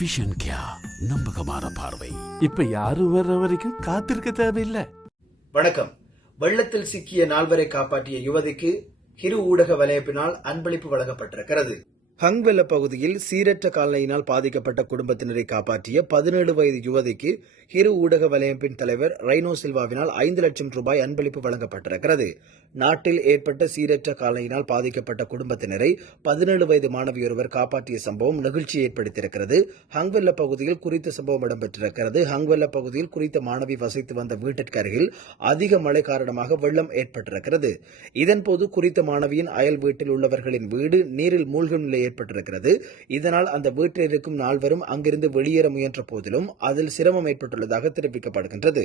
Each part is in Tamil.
விஷன் கியா நம்பகமான பார்வை. இப்ப யாரும் வர்ற வரைக்கும் காத்திருக்க தேவையில்லை. வணக்கம். வெள்ளத்தில் சிக்கிய நால்வரை காப்பாற்றிய யுவதிக்கு ஹிரு ஊடக வலையப்பினால் அன்பளிப்பு வழங்கப்பட்டிருக்கிறது. ஹங்வெல்ல பகுதியில் சீரற்ற காலனையினால் பாதிக்கப்பட்ட குடும்பத்தினரை காப்பாற்றிய பதினேழு வயது யுவதிக்கு ஹிரு ஊடக வலையமைப்பின் தலைவர் ரைனோ சில்வாவினால் ஐந்து லட்சம் ரூபாய் அன்பளிப்பு வழங்கப்பட்டிருக்கிறது. நாட்டில் ஏற்பட்ட சீரற்ற காலனையினால் பாதிக்கப்பட்ட குடும்பத்தினரை பதினேழு வயது மாணவியொருவர் காப்பாற்றிய சம்பவம் நெகிழ்ச்சி ஏற்படுத்தியிருக்கிறது. ஹங்வெல்ல பகுதியில் குறித்த சம்பவம் இடம்பெற்றிருக்கிறது. ஹங்வெல்ல பகுதியில் குறித்த மாணவி வசித்து வந்த வீட்டிற்கு அருகில் அதிக மழை காரணமாக வெள்ளம் ஏற்பட்டிருக்கிறது. இதன்போது குறித்த மாணவியின் அயல் வீட்டில் உள்ளவர்களின் வீடு நீரில் மூழ்கும் நிலையை ஏற்பட்டிருக்கிறது. இதனால் அந்த வீட்டில் இருக்கும் நால்வரும் அங்கிருந்து வெளியேற முயன்ற போதிலும் அதில் சிரமம் ஏற்பட்டுள்ளதாக தெரிவிக்கப்படுகின்றது.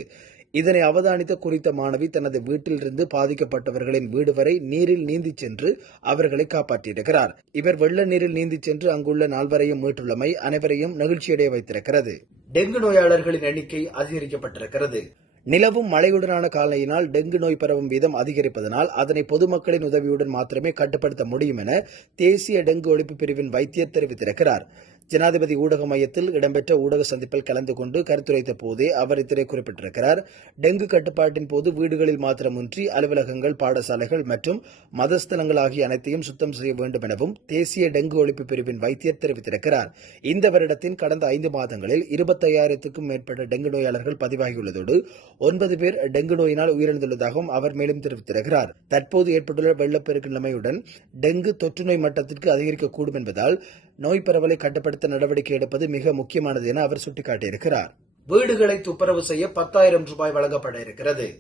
இதனை அவதானித்த குறித்த மாணவி தனது வீட்டிலிருந்து பாதிக்கப்பட்டவர்களின் வீடு வரை நீரில் நீந்தி சென்று அவர்களை காப்பாற்றியிருக்கிறார். இவர் வெள்ள நீரில் நீந்தி சென்று அங்குள்ள நால்வரையும் மீட்டுள்ளமை அனைவரையும் நெகிழ்ச்சியடைய வைத்திருக்கிறது. டெங்கு நோயாளர்களின் எண்ணிக்கை அதிகரிக்கப்பட்டிருக்கிறது. நிலவும் மழையுடனான காலநிலையினால் டெங்கு நோய் பரவும் வீதம் அதிகரிப்பதனால் அதனை பொதுமக்களின் உதவியுடன் மாத்திரமே கட்டுப்படுத்த முடியும் என தேசிய டெங்கு ஒழிப்பு பிரிவின் வைத்தியர் தெரிவித்திருக்கிறார். ஜனாதிபதி ஊடக மையத்தில் இடம்பெற்ற ஊடக சந்திப்பில் கலந்து கொண்டு கருத்துரைத்த போதே அவர் இத்திரை குறிப்பிட்டிருக்கிறார். டெங்கு கட்டுப்பாட்டின் போது வீடுகளில் மாத்திரமின்றி அலுவலகங்கள் பாடசாலைகள் மற்றும் மதஸ்தலங்கள் ஆகிய அனைத்தையும் சுத்தம் செய்ய வேண்டும் எனவும் தேசிய டெங்கு ஒழிப்பு பிரிவின் வைத்தியர் தெரிவித்திருக்கிறார். இந்த வருடத்தின் கடந்த ஐந்து மாதங்களில் இருபத்தையாயிரத்துக்கும் மேற்பட்ட டெங்கு நோயாளர்கள் பதிவாகியுள்ளதோடு ஒன்பது பேர் டெங்கு நோயினால் உயிரிழந்துள்ளதாகவும் அவர் மேலும் தெரிவித்திருக்கிறார். தற்போது ஏற்பட்டுள்ள வெள்ளப்பெருக்கு நிலைமையுடன் டெங்கு தொற்று நோய் மட்டத்திற்கு அதிகரிக்கக்கூடும் என்பதால் நோய் பரவலை கட்டுப்படுத்த நடவடிக்கை எடுப்பது மிக முக்கியமானது என அவர் சுட்டிக்காட்டியிருக்கிறார். வீடுகளை துப்புரவு செய்ய பத்தாயிரம் ரூபாய் வழங்கப்பட இருக்கிறது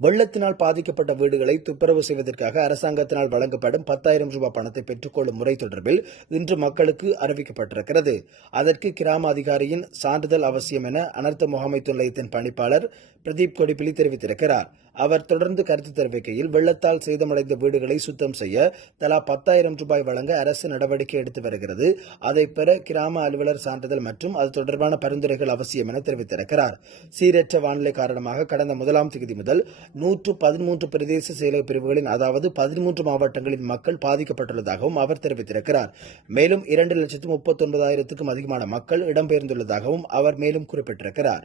வெள்ளத்தினால் பாதிக்கப்பட்ட வீடுகளை துப்புரவு செய்வதற்காக அரசாங்கத்தினால் வழங்கப்படும் பத்தாயிரம் ரூபாய் பணத்தை பெற்றுக்கொள்ளும் முறை தொடர்பில் இன்று மக்களுக்கு அறிவிக்கப்பட்டிருக்கிறது. அதற்கு கிராம அதிகாரியின் சான்றிதழ் அவசியம் என அனர்த்த முகாமைத்துவ நிலையத்தின் பணிப்பாளர் பிரதீப் கொடிப்பிலி தெரிவித்திருக்கிறார். அவர் தொடர்ந்து கருத்து தெரிவிக்கையில் வெள்ளத்தால் சேதமடைந்த வீடுகளை சுத்தம் செய்ய தலா பத்தாயிரம் ரூபாய் வழங்க அரசு நடவடிக்கை எடுத்து வருகிறது. அதை பெற கிராம அலுவலர் சான்றிதழ் மற்றும் அது தொடர்பான பரிந்துரைகள் அவசியம் என தெரிவித்திருக்கிறார். சீரற்ற வானிலை காரணமாக கடந்த முதலாம் தேதி முதல் நூற்று பதிமூன்று பிரதேச செயலக பிரிவுகளின் அதாவது பதிமூன்று மாவட்டங்களின் மக்கள் பாதிக்கப்பட்டுள்ளதாகவும் அவர் தெரிவித்திருக்கிறார். மேலும் இரண்டு லட்சத்து முப்பத்தி ஒன்பதாயிரத்துக்கும் அதிகமான மக்கள் இடம்பெயர்ந்துள்ளதாகவும் அவர் மேலும் குறிப்பிட்டிருக்கிறார்.